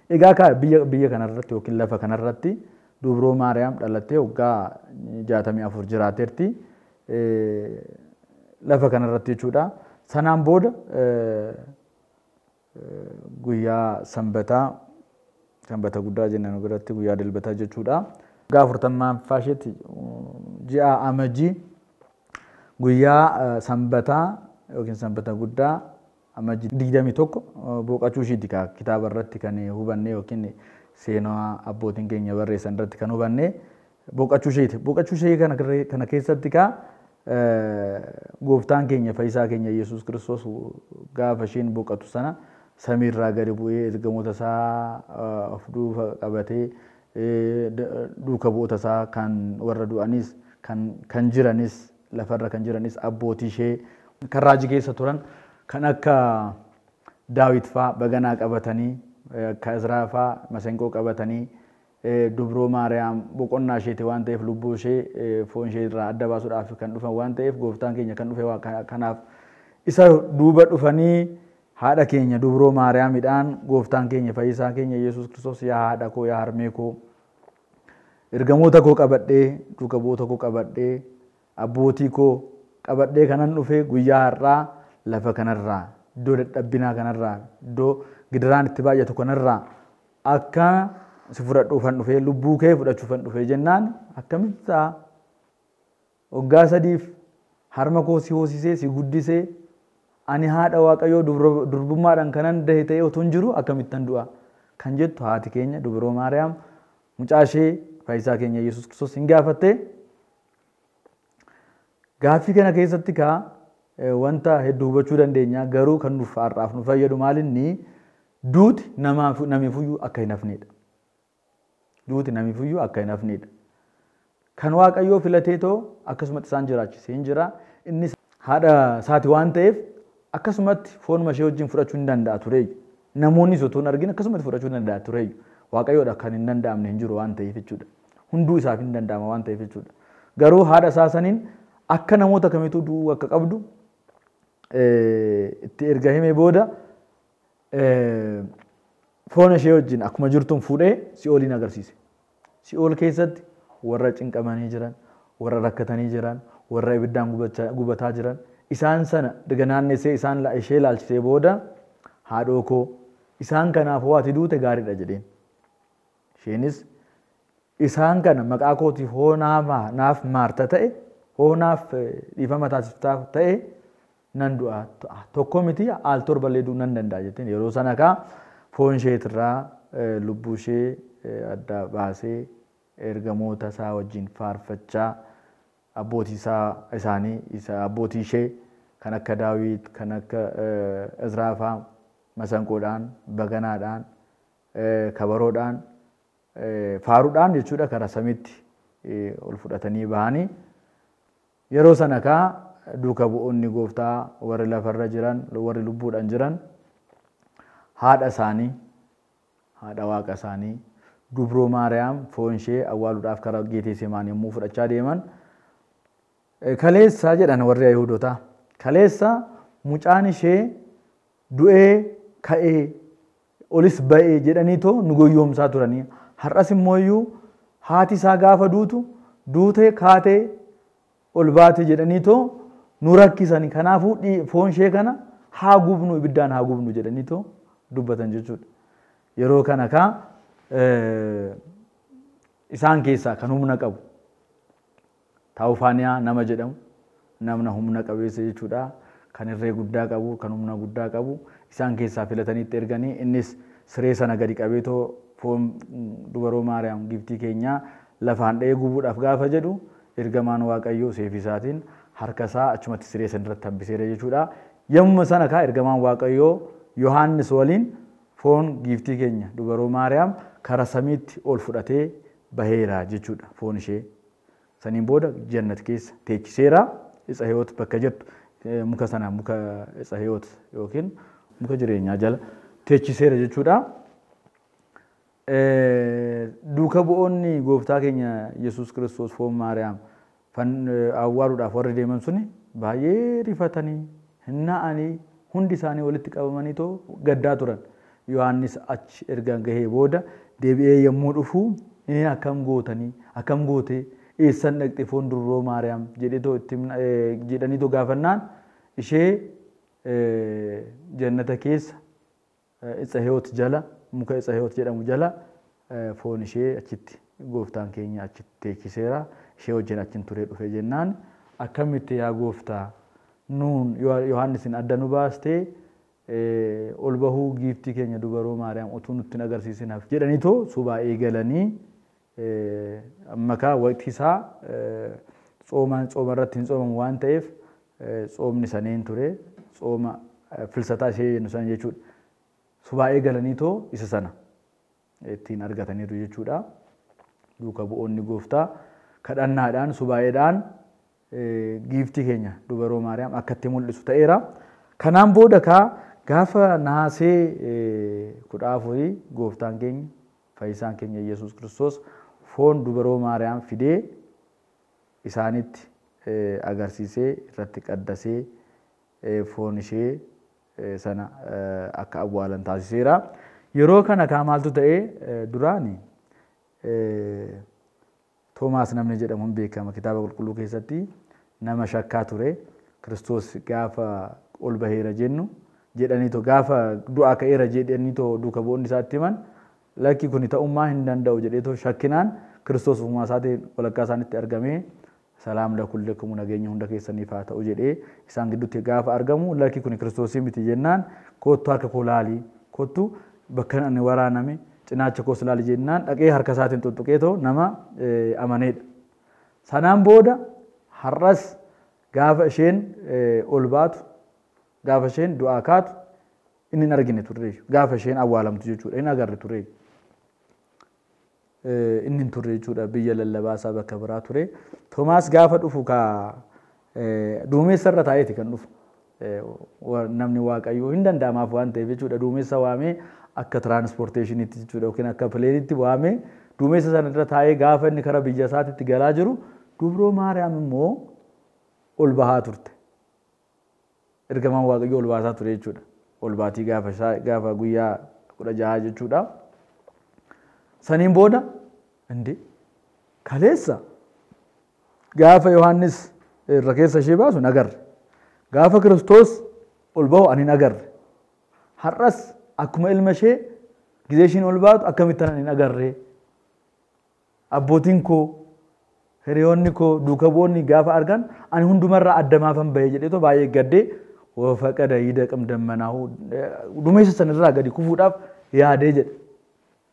Egaa biyya kanarratti yookiin lafa kanarratti dubroo Maariyaam dhalattee waggaa 64 jiraateerti. Lafa kanarratti jechuudha. Sanaan booda guyyaa sanbata guddaa jennan biratti guyyaa dilbataa jechuudha. Waggaa 40 isheetti ji'a amajjii guyyaa sanbataa yookiin sanbata guddaa amajjii 21 boqachuu ishiiti kitaaba irratti kan hubanne yookiin seenaa abbootiin keenya barreessan irratti kan hubanne boqachuu ishiiti. Boqachuu ishee kana keessatti gooftaan keenya fayyisaa keenya Yesuus Kiristoos gaafa isheen boqatu sana samiirraa gadi bu'ee ergamoota isaa of duuba qabatee duuka bu'oota isaa kan warra du'anis kan jiranis lafarra kan jiranis abbootii ishee kan raajii keessa turan kan akka Daawit fa'aa baganaa qabatanii akka Izraa fa'aa masenqoo qabatanii dubroo Maariyaam boqonnaa isheeti waan ta'eef lubbuu ishee foon ishee irraa adda baasuudhaaf kan dhufan waan ta'eef gooftaan keenya kan dhufe kanaaf isa duuba dhufanii haadha keenya dubroo Maariyaamidhaan gooftaan keenya fayyisaa keenya Yesuus Kiristoos yaa haadha koo yaa harmee koo ergamoota koo qabadhee duuka bu'oota koo qabadhee abbootii koo qabadhee kanan dhufe guyyaa har'aa lafa kanarraa iddoo dadhabbinaa kanarraa iddoo gidiraan itti baay'atu kanarraa akka si fudhadhuufan dhufe lubbuu kee fudhachuufan dhufe jennaan akkamitti waggaa 3 harma koo si hoosisee si guddisee ani haadha waaqayyoo durbummaadhaan kanan dahe ta'ee otoo hin jiru akkamittan du'a kan jettu haati keenya dubroo Maariyaam mucaa ishee fayyisaa keenya Yesuus Kiristoos hin gaafatte. Gaaffii kana keessatti wanta hedduu hubachuu dandeenya garuu kan nuuf har'aaf nu fayyadu maalinni duuti namiifuyyuu akka hin hafnedha. Duuti namiifuyyuu akka hin hafnedha. Kan waaqayyoo filatee too akkasumatti isaan jiraachisee hin jira. Innis haadha isaati waan ta'eef akkasumatti foonuma ishee wajjin fudhachuu hin danda'a ture. Namoonnis otoo hin argin akkasumatti fudhachuu hin danda'a ture. Waaqayyoodha kan hin danda'amne hin jiru waan ta'eef jechuudha. Hunduu isaaf hin danda'ama waan ta'eef jechuudha. Garuu haadha isaa saniin akka namoota kamiituu du'uu akka qabdu itti erga himee booda foon ishee wajjin akkuma jirtuun fuudhee si'ooliin agarsiise. Si'ool keessatti warra cinqamanii jiran, warra rakkatanii jiran, warra ibiddaan gubataa jiran isaan sana daga naannessee isaan ishee ilaalchisee booda haadhoo koo isaan kanaaf waati duute gaariidha jedheen. Isheenis isaan kana maqaa kootiif hoo naaf maarta ta'e hoo naaf dhiifama taasiftaaf ta'e nan du'a tokko miti al torballee du'uu nan danda'a jetteen. Yeroo sana foon isheetirraa lubbuu ishee adda baasee ergamoota isaa wajjin faarfachaa abbootii isaanii abbootii ishee kan akka Daawit kan akka Izraafaa masanqoodhaan baganaadhaan kabaroodhaan faaruudhaan jechuudha karaa samiitti ol fudhatanii bahanii yeroo sana duuka bu'oonni gooftaa warri lafarra jiran warri lubbuudhaan jiran haadha isaanii haadha waaqa isaanii dubroo Maariyaam foon ishee awwaaluudhaaf karaa Geetsemaan yommuu fudhachaa deeman kaleessa jedhan warri Ayihudootaa kaleessa mucaan ishee du'ee ka'ee olis ba'ee jedhaniitoo nu goyyoomsaa turanii har'as immoo haati isaa gaafa duutee kaatee ol baate jedhaniitoo nu rakkisanii kanaafuu foon ishee kana haa gubnu ibiddaan haa gubnu jedhaniitoo dubbatan jechuudha. Yeroo kana isaan keessaa kan humna qabu Taawufaaniyaa nama jedhamu namna humna qabeessa jechuudha. Kan irree guddaa qabu kan humna guddaa qabu isaan keessaa filataniitti erganii innis siree sana gadi qabeetoo foon dubroo Maariyaam giftii keenyaa lafaan dha'ee gubuudhaaf gaafa jedhu ergamaan waaqayyoo seefisaatiin harka isaa achumatti siree sana irratti hambiseera jechuudha. Yommuu sana ergamaan waaqayyoo Yohaannis waliin foon giftii keenya dubroo Maariyaam karaa samiitti ol fudhatee baheera jechuudha. Foon ishee saniin booda jannat keessa teechiseera. Isa Hiyoot bakka jettu muka sana muka isa Hiyoot yookiin muka jireenyaa jala teechiseera jechuudha. Duuka bu'oonni gooftaa keenya Yesuus Kiristoos foon Maariyaam awwaaluudhaaf warri deeman suni baay'ee rifatanii hinna'anii hundi isaanii walitti qabamanii gaddaa turan. Yohaannis achi erga gahee booda deebi'ee yommuu dhufu akkam gootee eessan dhaqxe foon dubroo Maariyaam jedhaniitoo gaafannaan ishee jannata keessa isa Hiyoot jala muka isa Hiyoot jedhamu jala foon ishee achitti gooftaan keenya achitti teechiseera. Ishee wajjin achiin turee dhufe jennaan akkamitti yaa gooftaa nuun Yohaannisin adda nu baastee ol bahuu giftii keenya dubroo Maariyaam utuu nutti hin agarsiisinaaf jedhaniitoo subaa eegalanii amma waqtii isaa xooma irratti hin xoomamu waan ta'eef xoomni saneen ture xooma filsataa ishee jennu sana jechuudha. Subaa eegalaniitoo isa sana ittiin argataniiru jechuudha. Duuka bu'oonni gooftaa kadhannaadhaan subaa'eedhaan giftii keenya dubroo Maariyaam akka itti mul'isu ta'eera. Kanaan booda gaafa naasee 14 gooftaan keenya fayyisaan keenya Yesuus Kiristoos foon dubroo Maariyaam fidee isaanitti agarsiisee irratti qaddasee foon ishee sana akka awwaalan taasiseera. Yeroo kana maaltu ta'ee duraani Toomaas namni jedhamu hin beekama kitaaba qulqulluu keessatti nama shakkaa ture. Kiristoos gaafa ol baheera jennu jedhaniitoo gaafa du'aa ka'eera jedhaniitoo duuka bu'oonni isaatti himan lakki kun ta'ummaa hin danda'u jedheetoo shakkinaan Kiristoos uumaa isaatiin walakkaa isaanitti argamee salaam lakullekum nageenya hunda keessaniif haa ta'u jedhee isaan gidduutti gaafa argamu lakki kun Kiristoosii miti jennaan kottu harka koo laali kottu bakka inni waraaname cinaacha koos laali jennaan dhaqee harka isaatiin tuttuqee too nama amaneedha. Sanaan booda har'as gaafa isheen ol baatu gaafa isheen du'aa kaatu inni hin argine turre gaafa isheen awwaalamtu jechuudha hin agarre turre. Inni hin turre jechuudha biyya lallabaasaa bakka biraa ture. Toomaas gaafa dhufu ka duumessa irra taa'eeti kan dhufu. Namni waaqayyoo hin danda'amaaf waan ta'eef jechuudha duumessa waamee akka tiraanspoorteeshiniitti jechuudha yookiin akka pileenitti waamee duumessa sana irra taa'ee gaafa inni karaa biyya isaatiitti galaa jiru dubroo Maariyaam immoo ol bahaa turte. Ergamaan waaqayyoo ol baasaa ture jechuudha. Ol baatii gaafa guyyaa 16 jechuudha. Saniin booda indi kaleessa gaafa Yohaannis irra keessa ishee baasu nagarre. Gaafa Kiristoos ol bahu ani nagarre. Har'as akkuma ilma ishee gizee ishiin ol baatu akkamitti ani nagarre. Abbootiin koo hiriyoonni koo duuka bu'oonni gaafa argan ani hundumarraa addamaafan bahee jedhee baay'ee gaddee wafaqada hida qamdammanaahu duumessa sanarraa gadi kufuudhaaf yaadee jedhe.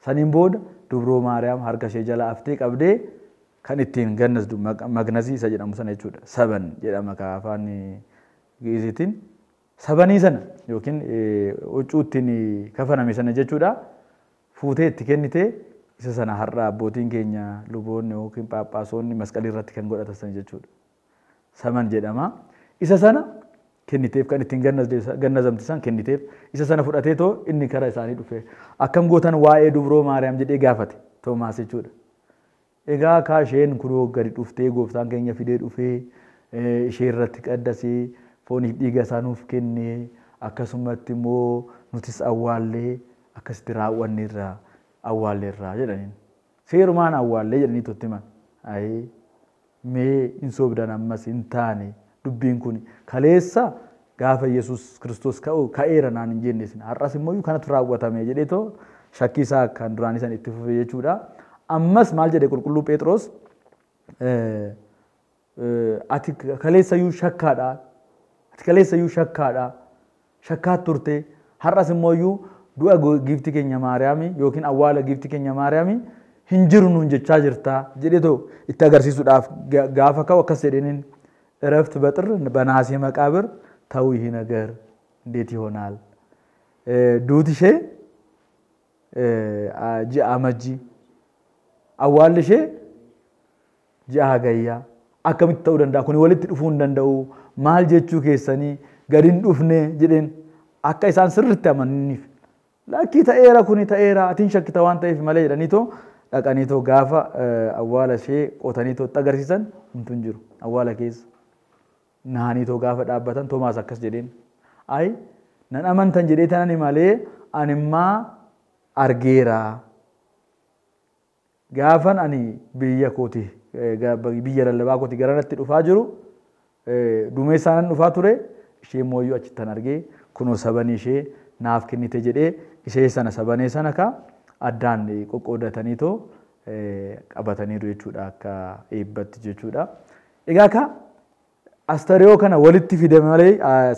Saniin booda dubroo Maariyaam harka ishee jala aftee qabdee kan ittiin gannasdu magnazii isa jedhamu sana jechuudha. Saban jedhama afaan Gi'iziitiin. Sabanii sana yookiin huccuu ittiin kafaname sana jechuudha. Fuutee itti kennitee isa sana har'a abbootiin keenya luboonni yookiin phaaphaasonni masqalii irratti kan godhatan jechuudha. Saban jedhama. Isa sana kenniteef kan ittiin gannazamte san kenniteef isa sana fudhatee too inni karaa isaanii dhufe akkam gootan waa'ee dubroo Maariyaam jedhee gaafate Toomaas jechuudha. Egaa kaa isheen kunoo gadi dhuftee gooftaan keenya fidee dhufee ishee irratti qaddasee fooniif dhiiga isaa nuuf kennee akkasumatti immoo nutis awwaallee akkasitti raawwanneerra awwaalleerra jedhaniin. Seerumaan awwaallee jedhanii totti himan. Mee hin soobdan ammas hin taane dubbiin kun kaleessa gaafa Yesuus Kiristoos ka'eera naan hin jenne sin har'as immoo kanatu raawwatame jedhee too shakkii isaa kan duraan isan itti fufe jechuudha. Ammas maal jedhe qulqulluu Phexros ati kaleessayyuu shakkaadha. Ati kaleessayyuu shakkaadha. Shakkaat turte har'as immoo du'a giiftii keenya Maariyaamii yookiin awwaala giiftii keenya Maariyaamii hin jiru nuun jechaa jirta jedhee too itti agarsiisuudhaaf gaafa ka'u akkas jedhaniin እረፍት በጥር በነሐሴ መቃብር ተው ይህ ነገር እንዴት ይሆናል? ዱትሼ አመጂ አዋልሼ ጃሃገያ akkamitti ta'uu danda'a kun walitti dhufuu hin danda'u maal jechuu keessanii gadi hin dhufne jedheen akka isaan sirriitti amananiif lakkii ta'eera kuni ta'eera atiin shakkita waan ta'eef malee jedhanii too dhaqanii too gaafa awwaala ishee qotanii too agarsiisan humtu hin jiru awwaala keessa. Naanii too gaafa dhaabbatan Toomaas akkas jedheen ay nan amantan jedhee tanani malee animmaa argeera gaafan ani biyya kooti biyya lallabaa kooti garanatti dhufaa jiru duumessaanan dhufaa ture ishee mooyyuu achittan argee kunoo sabanii ishee naaf kennite jedhee ishee sana sabanee sana ka addaan qoqqoodatanii too qabataniiru jechuudha akka eebbatti jechuudha. Egaa ka Astariyoo kana walitti fide malee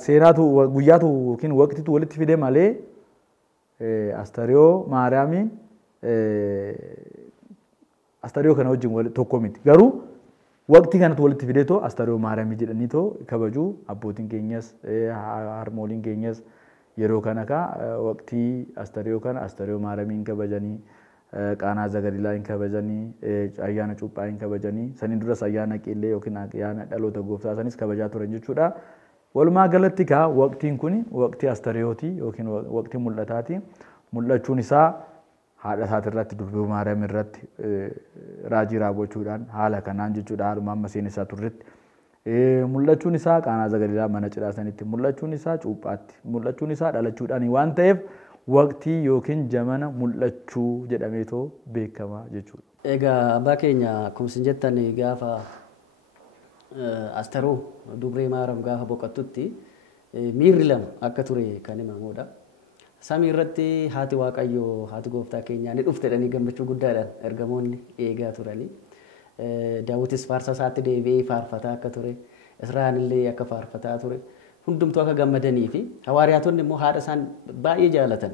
seenaatu guyyaatu yookiin waqtiitu walitti fide malee Astariyoo Maariyaamii Astariyoo kana wajjin tokko miti. Garuu waqtii kanatti walitti fide too Astariyoo Maariyaamii jedhanii too kabajuu abbootiin keenyas harmooliin keenyas yeroo kana ka waqtii Astariyoo kana Astariyoo Maariyaamiin kabajanii qaanaa zagariilaa hin kabajanii ayyaana cuuphaa hin kabajanii saniin duras ayyaana qillee yookiin ayyaana dhaloota gooftaa sanis kabajaa turan jechuudha. Walumaa galatti kaa waqtiin kun waqtii Astariyooti yookiin waqtii mul'ataati. Mul'achuun isaa haadha isaati irratti durbee Maariyaam irratti raajii raawwachuudhaan haala kanaan jechuudha haaluma amma seenessaa turretti. Mul'achuun isaa qaanaa zagariilaa mana cidhaa sanitti mul'achuun isaa cuuphaatti mul'achuun isaa dhalachuudhaan waan ta'eef waqtii yookiin jamana mul'achuu jedhameetoo beekama jechuudha. Egaa abbaa keenya akkuma isin jettan gaafa Astaroo dubree Maariyaam gaafa boqottutti miirri lama akka ture kan himamudha. Samii irratti haati Waaqayyoo haati gooftaa keenyaa ni dhufte jedhanii gammachuu guddaadhaan ergamoonni eegaa turanii. Daawwitis faarsa isaatti deebi'ee faarfataa akka ture. Israa'elillee akka faarfataa ture. Hundumtuu akka gammadanii fi hawaariyaatonni immoo haadha isaan baay'ee jaalatan.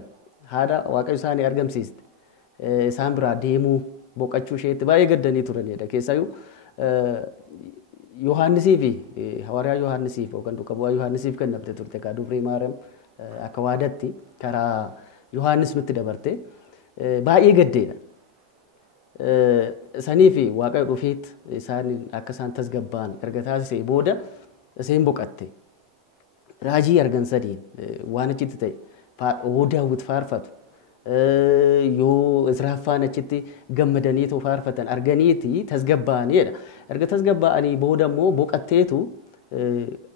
Haadha waaqayyo isaanii argamsiiste. Isaan biraa deemuu boqachuu isheetti baay'ee gaddanii turanidha. Keessayyuu Yohaannisii fi hawariyaa Yohaannisiif yookaan duuka bu'aa Yohaannisiif kennamte turte kaa Dubree Maariyaam akka waadatti karaa Yohaannis nutti dabarte baay'ee gaddeedha. Sanii fi waaqayyo dhufeet isaan akka isaan tasgabba'an erga taasisee booda isheen boqatte. Raajii argan sadiin waan achitti ta'e oo Daawit faarfatu yoo Israafaan achitti gammadanii too faarfatan arganiiti tasgabba'aniidha. Erga tasgabba'anii booda immoo boqatteetu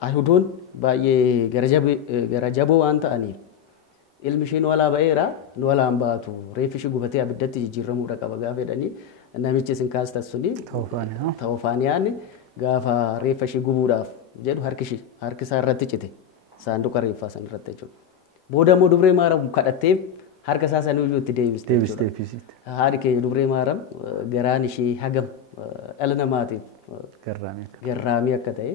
Ayihudoon baay'ee gara jaboo waan ta'aniif ilmi ishee nu alaa ba'eera nu alaan baatu reeffi ishee gubatee abiddatti jijjiiramuudha qaba gaafa jedhanii namichi isin kaastan suni Tawfaaniyaan gaafa reeffa ishee gubuudhaaf jedhu harki isaa irratti cite saanduqa reeffaa san irratti jechuudha. Booda immoo Dubree Maariyaam kadhatteef harka isaa sanii iyyuu itti deebiste. Haadhi keenya Dubree Maariyaam garaan ishee hagam dhala namaatiif garraamii akka ta'e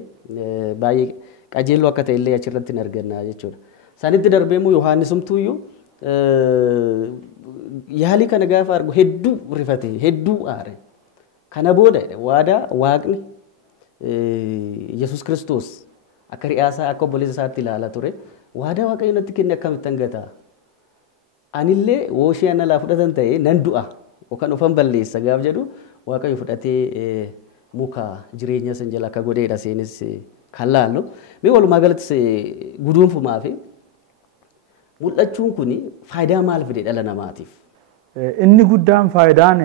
baay'ee qajeeloo akka ta'e illee achirratti hin arganna jechuudha. Sanitti darbee immoo Yohaannisumtuu iyyuu yaalii kana gaafa argu hedduu rifate hedduu aare. Kana booda waadaa waaqni Yesuus Kiristoos akka ri'aasaa akka obboleessa isaatti ilaalaa ture. Waadaa waaqayyo natti kenne akkamittan gataa. Anillee wooshee ana laa fudhatan ta'ee nan du'a yookaan ofan balleessa gaaf jedhu waaqayyo fudhatee muka jireenya san jala akka godheedha seenis kan laallu. Mee walumaa galatti guduunfumaa fi mul'achuun kun faayidaa maal fide dhala namaatiif? Inni guddaan faayidaan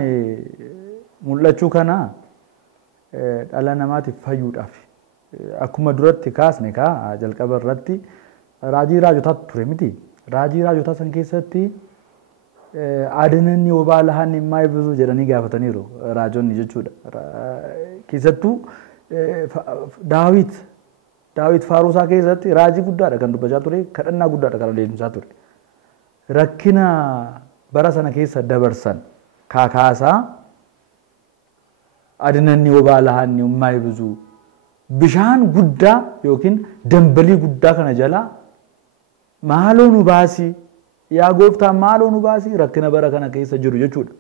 mul'achuu kana dhala namaatiif fayyuudhaaf. Akkuma duratti kaasne jalqaba irratti raajii raajotaatu ture miti. Raajii raajotaa san keessatti adananni obaa lahan immaa ibisu jedhanii gaafataniiru raajonni jechuudha. Keessattuu Daawit faaruusaa keessatti raajii guddaadha kan dubbachaa ture, kadhannaa guddaadha kan adeemsisaa ture. Rakkina bara sana keessa dabarsan kaakaasaa adananni obaa lahan immaa ibisu bishaan guddaa yookiin dambalii guddaa kana jalaa maaloo nu baasi yaa gooftaa maaloo nu baasi rakkina bara kana keessa jiru jechuudha.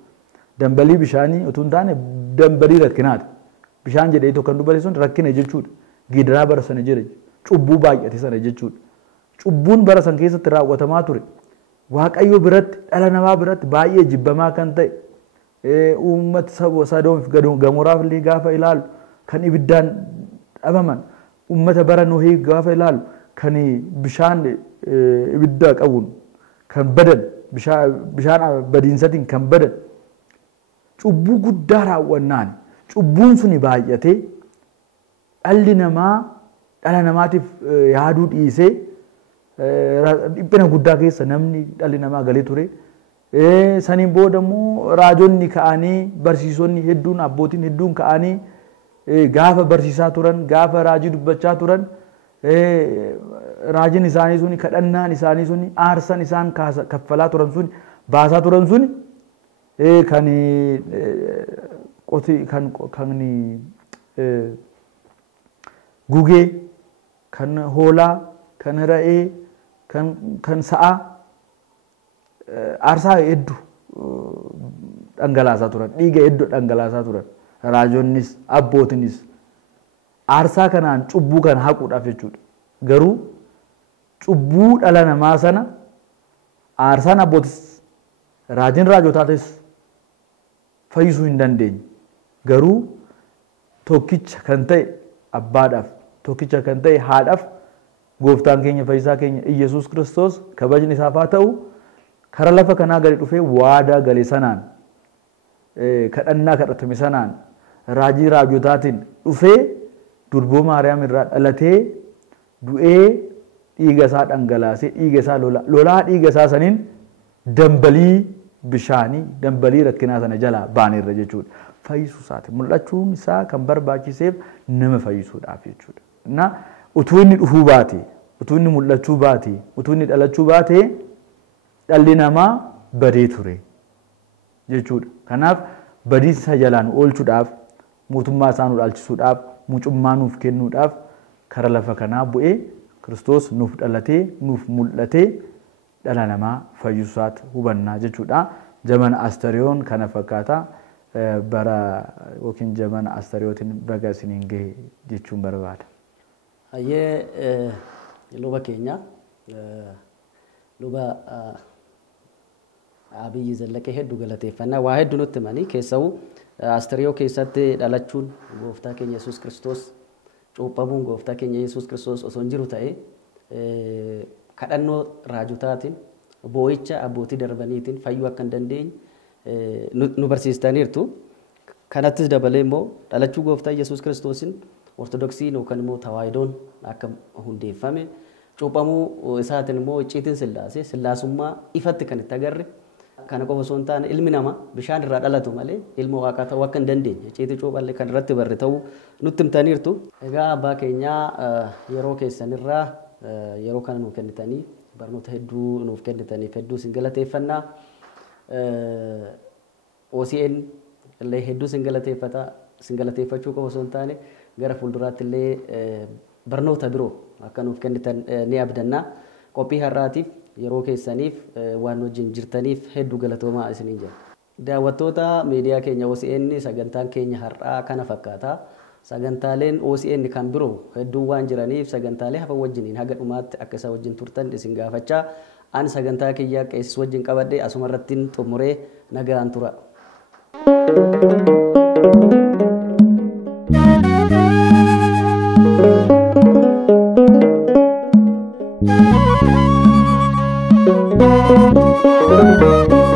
Dambalii bishaanii utuu hin taane dambalii rakkinaati. Bishaan jedhee tokko kan dubbate sun rakkina jechuudha. Gidiraa bara sana jira cubbuu baay'ate sana jechuudha. Cubbuun bara sana keessatti raawwatamaa ture. Waaqayyo biratti dhala namaa biratti baay'ee jibbamaa kan ta'e uummata Sodoom fi Gamoraaf illee gaafa ilaalu kan ibiddaan dhabaman uummata bara Nohii gaafa ilaalu kan bishaan ibidda qabuun kan badan bishaan badiinsatiin kan badan cubbuu guddaa raawwannaan cubbuun suni baay'atee dhalli namaa dhala namaatiif yaaduu dhiisee dhiphina guddaa keessa namni dhalli namaa galee ture. Saniin booda immoo raajonni ka'anii barsiisonni hedduun abbootiin hedduun ka'anii gaafa barsiisaa turan gaafa raajii dubbachaa turan raajiin isaanii suni kadhannaan isaanii suni aarsaan isaan kaffalaa turan suni baasaa turan suni kan gugee kan hoolaa kan re'ee kan sa'a aarsaa hedduu dhangalaasaa turan dhiiga hedduu dhangalaasaa turan raajonnis abbootinis aarsaa kanaan cubbuu kana haquudhaaf jechuudha. Garuu cubbuu dhala namaa sana aarsaan abbootis raajiin raajotaatis fayyisuu hin dandeenye. Garuu tokkicha kan ta'e abbaadhaaf tokkicha kan ta'e haadhaaf gooftaan keenya fayyisaa keenya Iyesuus Kiristoos kabajni isaaf haa ta'u kara lafa kanaa gadi dhufee waadaa gale sanaan kadhannaa kadhatame sanaan raajii raajotaatiin dhufee durboo Maariyaam irraa dhalatee du'ee dhiiga isaa dhangalaasee dhiiga isaa lolaa dhiiga isaa saniin dambalii bishaanii dambalii rakkinaa sana jalaa baaneerra jechuudha. Fayyisuu isaati mul'achuun isaa kan barbaachiseef nama fayyisuudhaaf jechuudha. Na utuu inni dhufuu baate utuu inni mul'achuu baate utuu inni dhalachuu baate dhalli namaa badee ture jechuudha. Kanaaf badiisa jalaan oolchuudhaaf mootummaa isaa nu dhaalchisuudhaaf mucummaa nuuf kennuudhaaf kara lafa kanaa bu'ee Kiristoos nuuf dhalatee nuuf mul'atee dhala namaa fayyisuusaatti hubannaa jechuudha. Zamana Astariyoon kana fakkaata bara yookiin zamana Astariyootiin baga isiniin gahe jechuun barbaada. Hayyee luba keenya luba Abiyyi Zallaqee hedduu galateeffannaa waa hedduu nutti himanii keessawuu Astariyoo keessatti dhalachuun gooftaa keenya Yesuus Kiristoos cuuphamuun gooftaa keenya Yesuus Kiristoos osoo hin jiru ta'ee kadhannoo raajotaatiin boo'icha abbootii darbaniitiin fayyuu akka hin dandeenye nu barsiistaniirtu. Kanattis dabalee immoo dhalachuu gooftaa Yesuus Kiristoosiin Ortodoksiin yookaan immoo Tawaahidoon akka hundeeffame cuuphamuu isaatiin immoo icciitiin Sillaasee Sillaasummaa ifatti kan itti agarre kana qofa osoo hin taane ilmi namaa bishaan irraa dhalatu malee ilma waaqaa ta'uu akka hin dandeenye icciitii cuuphallee kan irratti barre ta'uu nutti himtaniirtu. Egaa abbaa keenyaa yeroo keessanirraa yeroo kana nuuf kennitanii barnoota hedduu nuuf kennitaniif hedduu sin galateeffannaa. OCN illee hedduu sin galateeffachuu qofa osoo hin taane gara fuulduraatti illee barnoota biroo akka nuuf kennitan ni abdanna. Qophii har'aatiif yeroo keessaniif waan wajjin jirtaniif hedduu galatoomaa isiniin jira. Daawwattoota miidiyaa keenya OCN sagantaan keenya har'aa kana fakkaata. Sagantaaleen OCN kan biroo hedduu waan jiraniif sagantaalee hafa wajjiniin haga dhumaatti akka isa wajjin turtan isin gaafachaa ani sagantaa kiyyaa qeessis wajjin qabadhe asuma irrattiin xumuree nagaan tura. Thank you.